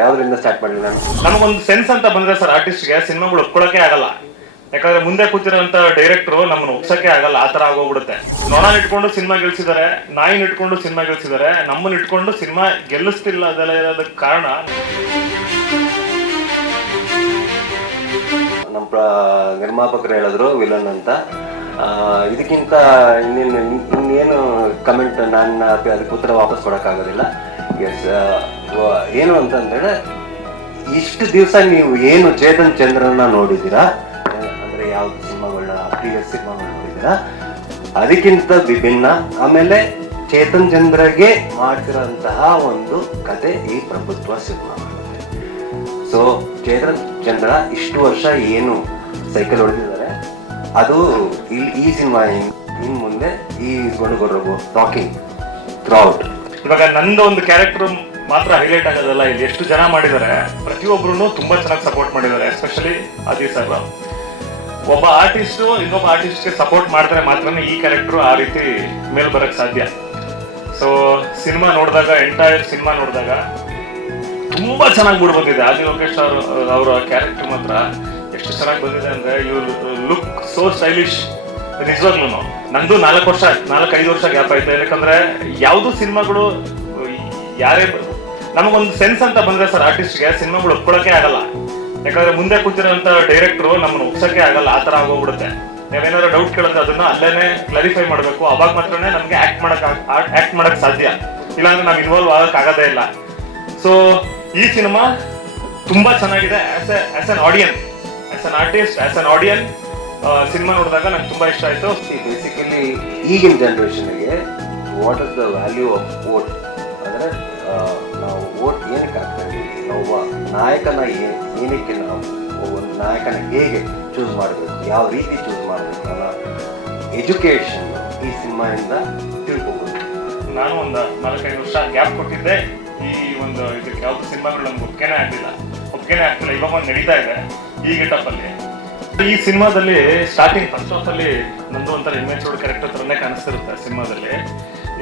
ಯಾವ್ದ್ರಿಂದ start ಮಾಡಿ ನಾನು ನಮಗೊಂದು ಸೆನ್ಸ್ ಅಂತ ಬಂದ್ರೆ ಸರ್ ಆರ್ಟಿಸ್ಟ್ಗೆ ಸಿನಿಮಾಗಳು ಒಪ್ಕೊಳಕ್ಕೆ ಆಗಲ್ಲ. ಯಾಕಂದ್ರೆ ಮುಂದೆ ಕೂತಿರೋಂತ ಡೈರೆಕ್ಟ್ರು ನಮ್ಮನ್ನ ಒಪ್ಸಕ್ಕೆ ಆಗಲ್ಲ ಆ ತರ ಆಗೋಗ್ಬಿಡುತ್ತೆ. ನೊಣನ ಇಟ್ಕೊಂಡು ಸಿನಿಮಾ ಗೆಲ್ಸಿದ್ದಾರೆ ನಾಯಿನ ಇಟ್ಕೊಂಡು ಸಿನಿಮಾ ಗೆಲ್ಸಿದ್ದಾರೆ ನಮ್ಮನ್ನ ಇಟ್ಕೊಂಡು ಸಿನಿಮಾ ಗೆಲ್ಲಿಸ್ತಿಲ್ಲ ಅದೆಲ್ಲ ಇರೋದಕ್ಕೆ ಕಾರಣ. ನಮ್ಮ ನಿರ್ಮಾಪಕರು ಹೇಳಿದ್ರು ವಿಲನ್ ಅಂತ. ಇದಕ್ಕಿಂತ ಇನ್ನೇನು ಇನ್ನೇನು ಕಮೆಂಟ್ ನಾನು ಅದಕ್ಕೆ ಉತ್ತರ ವಾಪಸ್ ಕೊಡೋಕ್ಕಾಗೋದಿಲ್ಲ. ಎಸ್ ಏನು ಅಂತಂದ್ರೆ, ಇಷ್ಟು ದಿವಸ ನೀವು ಏನು ಚೇತನ್ ಚಂದ್ರನ ನೋಡಿದ್ದೀರಾ? ಅಂದ್ರೆ ಯಾವ್ದು ಸಿನಿಮಾಗಳನ್ನ ಪ್ರೀವಿಯಸ್ ಸಿನಿಮಾಗಳನ್ನ ನೋಡಿದ್ದೀರಾ? ಅದಕ್ಕಿಂತ ವಿಭಿನ್ನ, ಆಮೇಲೆ ಚೇತನ್ ಚಂದ್ರಗೆ ಮಾಡ್ತಿರೋಂತಹ ಒಂದು ಕತೆ ಈ ಪ್ರಭುತ್ವ ಸಿನಿಮಾ ಸೊ ಚೇತನ್ ಚಂದ್ರ ಇಷ್ಟು ವರ್ಷ ಏನು ಸೈಕಲ್ ಹೊಡೆದಿದ್ದಾರೆ? ಅದು ಇಲ್ಲಿ ಈ ಸಿನಿಮಾ ಇನ್ ಮುಂದೆ ಈ ಗೊಂಡು ಟಾಕಿಂಗ್ ಥ್ರೌಟ್ ಇವಾಗ ನಂದು ಒಂದು ಕ್ಯಾರೆಕ್ಟರ್ ಮಾತ್ರ ಹೈಲೈಟ್ ಆಗೋದಲ್ಲ, ಇಲ್ಲಿ ಎಷ್ಟು ಜನ ಮಾಡಿದ್ದಾರೆ ಪ್ರತಿಯೊಬ್ಬರು ತುಂಬಾ ಚೆನ್ನಾಗಿ ಸಪೋರ್ಟ್ ಮಾಡಿದ್ದಾರೆ ಎಸ್ಪೆಷಲಿ ಆದಿ ಸರ್ ಒಬ್ಬ ಆರ್ಟಿಸ್ಟ್ ಇನ್ನೊಬ್ಬ ಆರ್ಟಿಸ್ಟ್ಗೆ ಸಪೋರ್ಟ್ ಮಾಡಿದ್ರೆ ಮಾತ್ರ ಈ ಕ್ಯಾರೆಕ್ಟರ್ ಆ ರೀತಿ ಮೇಲೆ ಬರಕ್ ಸಾಧ್ಯ. ಸೊ ಸಿನಿಮಾ ನೋಡಿದಾಗ ಎಂಟೈರ್ ಸಿನಿಮಾ ನೋಡಿದಾಗ ತುಂಬಾ ಚೆನ್ನಾಗಿ ಮೂಡ್ ಬಂದಿದೆ. ಆದಿ ಲೋಕೇಶ್ ಅವ್ರ ಅವರ ಕ್ಯಾರೆಕ್ಟರ್ ಮಾತ್ರ. ಎಷ್ಟು ಚೆನ್ನಾಗಿ ಬಂದಿದೆ ಅಂದ್ರೆ, ಇವ್ರು ಲುಕ್ ಸೋ ಸ್ಟೈಲಿಶ್ ನಿಜವಾಗ್ಲೂ ನಂದು ನಾಲ್ಕು ವರ್ಷ ನಾಲ್ಕು, ಐದು ವರ್ಷ ಗ್ಯಾಪ್ ಆಯ್ತು. ಯಾಕಂದ್ರೆ ಯಾವ್ದು ಸಿನಿಮಾಗಳು, ಯಾರೇ ನಮಗೊಂದು ಸೆನ್ಸ್ ಅಂತ ಬಂದ್ರೆ ಸರ್ ಆರ್ಟಿಸ್ಟ್ಗೆ ಸಿನಿಮಾಗಳು ಒಪ್ಕೊಳಕ್ಕೆ ಆಗಲ್ಲ. ಯಾಕಂದ್ರೆ ಮುಂದೆ ಕೂತಿರೋಂತ ಡೈರೆಕ್ಟ್ರು ನಮ್ಮನ್ನ ಒಪ್ಸಕ್ಕೆ ಆಗಲ್ಲ. ಆ ತರ ಆಗೋಗ್ಬಿಡುತ್ತೆ. ನಾವೇನಾದ್ರು ಡೌಟ್ ಕೇಳಿದ್ರೆ ಅದನ್ನ ಅಲ್ಲೇನೆ ಕ್ಲಾರಿಫೈ ಮಾಡಬೇಕು. ಅವಾಗ ಮಾತ್ರನೇ ನಮ್ಗೆ ಆಕ್ಟ್ ಮಾಡಕ್ ಆಕ್ಟ್ ಮಾಡಕ್ ಸಾಧ್ಯ. ಇಲ್ಲಾಂದ್ರೆ ನಾವ್ ಇನ್ವಾಲ್ವ್ ಆಗಕ್ ಆಗದೇ ಇಲ್ಲ. ಸೊ ಈ ಸಿನಿಮಾ ತುಂಬಾ ಚೆನ್ನಾಗಿದೆ. As as an audience as an artist as an audience cinema ನೋಡಿದಾಗ ನಂಗೆ ತುಂಬಾ ಇಷ್ಟ ಆಯ್ತು. ಬೇಸಿಕಲಿ ಈಗಿನ ಜನ್ರೇಷನ್ಗೆ what is the value of vote ಅಂದರೆ ನಾವು ವೋಟ್ ಏನಕ್ಕೆ ಹಾಕ್ತೀವಿ? ಇದ್ದೀವಿ ನಾವು ಒಬ್ಬ ನಾಯಕನ ಏನಕ್ಕೆ ನಾವು ಒಂದು ನಾಯಕನ ಹೇಗೆ ಚೂಸ್ ಮಾಡಬೇಕು? ಯಾವ ರೀತಿ ಚೂಸ್ ಮಾಡಬೇಕು ಅನ್ನೋ ಎಜುಕೇಷನ್ ಈ ಸಿನಿಮಾಯಿಂದ ತಿಳ್ಕೊಬೋದು. ನಾನು ಒಂದು ನಾಲ್ಕೈದು ವರ್ಷ ಗ್ಯಾಪ್ ಕೊಟ್ಟಿದ್ದೆ. ಈ ಒಂದು ಇದಕ್ಕೆ ಯಾವ್ದು ಸಿನಿಮಾಗಳು ನಮ್ಗೆ ಒಪ್ಪಿಗೆನೇ ಆಗಲಿಲ್ಲ. ಒಪ್ಪಿಗೆನೇ ಆಗ್ತಿಲ್ಲ. ಇವಾಗ ಒಂದು ನಡೀತಾ ಇದೆ. ಈ ಗೆಟಪ್ ಅಲ್ಲಿ. ಈ ಸಿನಿಮಾದಲ್ಲಿ ಸ್ಟಾರ್ಟಿಂಗ್ ಫಸ್ಟ್ ಆಫ್ ಅಲ್ಲಿ ನಂದು ಒಂಥರ ಇಮ್ಮೆಚೂರ್ಡ್ ಕ್ಯಾರೆಕ್ಟರ್ ತರನೇ ಕಾಣಿಸ್ತಿರುತ್ತೆ ಸಿನಿಮಾದಲ್ಲಿ.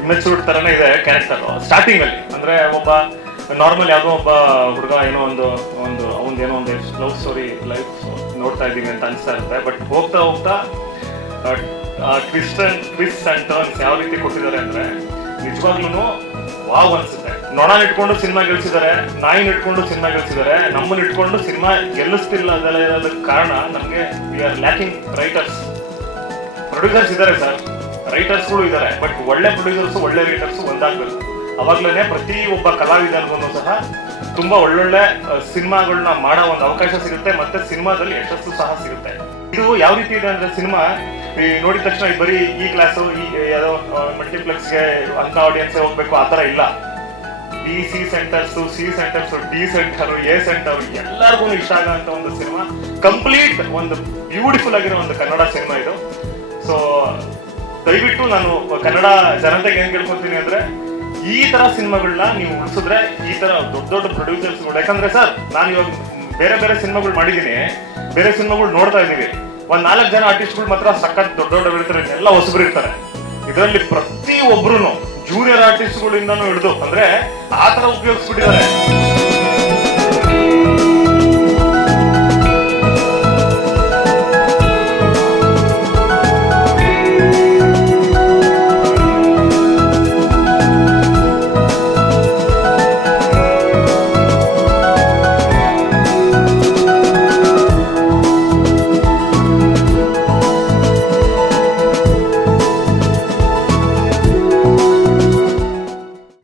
ಇಮ್ಮೆಚೂರ್ಡ್ ತರನೇ ಇದೆ ಕ್ಯಾರೆಕ್ಟರ್ ಸ್ಟಾರ್ಟಿಂಗ್ ಅಲ್ಲಿ, ಅಂದ್ರೆ ಒಬ್ಬ ನಾರ್ಮಲ್ ಯಾವುದೋ ಒಬ್ಬ ಹುಡುಗ ಏನೋ ಒಂದು ಒಂದು ಅವನ್ ಏನೋ ಒಂದು ಲವ್ ಸ್ಟೋರಿ ಲೈಫ್ ನೋಡ್ತಾ ಇದ್ದೀನಿ ಅಂತ ಅನಿಸ್ತಾ ಇರುತ್ತೆ. ಬಟ್ ಹೋಗ್ತಾ ಹೋಗ್ತಾ twist and twist and turns ಯಾವ ರೀತಿ ಕೊಟ್ಟಿದ್ದಾರೆ ಅಂದ್ರೆ ನಿಜವಾಗ್ಲೂ ವಾವ್ ಅನ್ಸುತ್ತೆ. ನೊಣನ ಇಟ್ಕೊಂಡು ಸಿನಿಮಾ ಗೆಲ್ಸಿದ್ದಾರೆ, ನಾಯಿನ ಇಟ್ಕೊಂಡು ಸಿನಿಮಾ ಗೆಲ್ಸಿದ್ದಾರೆ ನಮ್ಮನ್ನ ಇಟ್ಕೊಂಡು ಸಿನಿಮಾ ಗೆಲ್ಲಿಸ್ತಿಲ್ಲ ಅದೆಲ್ಲ ಇರೋದಕ್ಕೆ ಕಾರಣ ನಮಗೆ we are lacking writers producers ಇದ್ದಾರೆ ಸರ್ ರೈಟರ್ಸ್ಗಳು ಇದ್ದಾರೆ ಬಟ್ ಒಳ್ಳೆ ಪ್ರೊಡ್ಯೂಸರ್ಸ್ ಒಳ್ಳೆ ರೈಟರ್ಸ್ ಒಂದಾಗಬೇಕು. ಅವಾಗ್ಲೇ ಪ್ರತಿ ಒಬ್ಬ ಕಲಾವಿದನಿಗೂ ಸಹ ತುಂಬಾ ಒಳ್ಳೊಳ್ಳೆ ಸಿನಿಮಾಗಳನ್ನ ಮಾಡೋ ಒಂದು ಅವಕಾಶ ಸಿಗುತ್ತೆ ಮತ್ತೆ ಸಿನಿಮಾದಲ್ಲಿ ಯಶಸ್ಸು ಸಹ ಸಿಗುತ್ತೆ. ಇದು ಯಾವ ರೀತಿ ಇದೆ ಅಂದ್ರೆ ಸಿನಿಮಾ, ಈ ನೋಡಿದ ತಕ್ಷಣ ಈ ಬರೀ ಈ ಕ್ಲಾಸು ಈ, ಯಾವುದೋ ಮಲ್ಟಿಪ್ಲೆಕ್ಸ್ಗೆ ಅಂತ ಆಡಿಯನ್ಸ್ ಹೋಗ್ಬೇಕು, ಆ ಥರ ಇಲ್ಲ. B C centres C centres D centre A centre ಎಲ್ಲರಿಗೂ ಇಷ್ಟ ಆಗೋಂಥ ಒಂದು ಸಿನಿಮಾ. ಕಂಪ್ಲೀಟ್ ಒಂದು ಬ್ಯೂಟಿಫುಲ್ ಆಗಿರೋ ಒಂದು ಕನ್ನಡ ಸಿನಿಮಾ ಇದು. ಸೊ ದಯವಿಟ್ಟು ನಾನು ಕನ್ನಡ ಜನತೆಗೆ ಏನ್ ಕೇಳ್ಕೊತೀನಿ ಅಂದ್ರೆ, ಈ ತರ ಸಿನಿಮಾಗಳನ್ನ ನೀವು ಉಳಿಸಿದ್ರೆ ಈ ತರ ದೊಡ್ಡ ದೊಡ್ಡ ಪ್ರೊಡ್ಯೂಸರ್ಸ್ಗಳು ಯಾಕಂದ್ರೆ ಸರ್, ನಾನು ಇವಾಗ ಬೇರೆ ಬೇರೆ ಸಿನಿಮಾಗಳು ಮಾಡಿದ್ದೀನಿ. ಬೇರೆ ಸಿನಿಮಾಗಳು ನೋಡ್ತಾ ಇದ್ದೀವಿ. ಒಂದ್ ನಾಲ್ಕು ಜನ ಆರ್ಟಿಸ್ಟ್ಗಳು ಮಾತ್ರ ಸಖತ್ ದೊಡ್ಡ ದೊಡ್ಡ ಇರ್ತಾರೆ ಎಲ್ಲ ಹೊಸಬ್ರು ಇದರಲ್ಲಿ ಪ್ರತಿ ಒಬ್ರು ಜೂನಿಯರ್ ಆರ್ಟಿಸ್ಟ್ಗಳಿಂದನೂ ಹಿಡಿದು ಅಂದ್ರೆ ಆ ತರ ಉಪಯೋಗಿಸ್ಬಿಟ್ಟಿದ್ದಾರೆ.